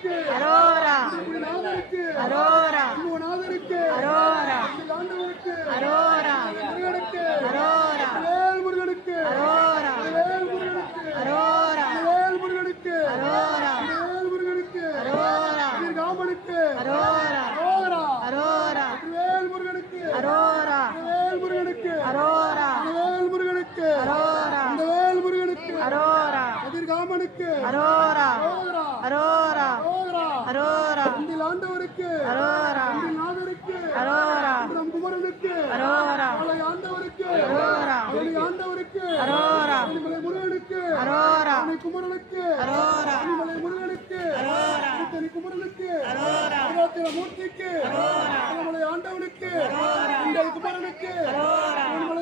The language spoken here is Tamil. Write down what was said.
ஆண்டவருக்கு அரோரா நாதருக்கு அரோரா நாதருக்கு அரோரா ஆண்டவருக்கு அரோரா முருகனுக்கு அரோரா வேல் முருகனுக்கு அரோரா வேல் முருகனுக்கு அரோரா வேல் முருகனுக்கு அரோரா வேல் முருகனுக்கு அரோரா ராமனுக்கு அரோரா அரோரா அரோரா வேல் முருகனுக்கு அரோரா வேல் முருகனுக்கு அரோரா வேல் முருகனுக்கு அரோரா அந்த வேல் முருகனுக்கு அரோரா எதிர்காமனுக்கு அரோரா அரோரா அரோரா அரோரா அரோரா இந்தில் ஆண்டவருக்கு அரோரா இந்தில் நாதருக்கு அரோரா நம் குமரனுக்கு அரோரா அவளை ஆண்டவருக்கு அரோரா அவளை ஆண்டவருக்கு அரோரா அணிமலை முருகனுக்கு அரோரா அணி குமரனுக்கு அரோரா அணிமலை முருகனுக்கு அரோரா திருத்தணி குமரனுக்கு அரோரா அருணாச்சல மூர்த்திக்கு அரோரா அணிமலை ஆண்டவனுக்கு உங்கள் குமரனுக்கு அரோரா அணிமலை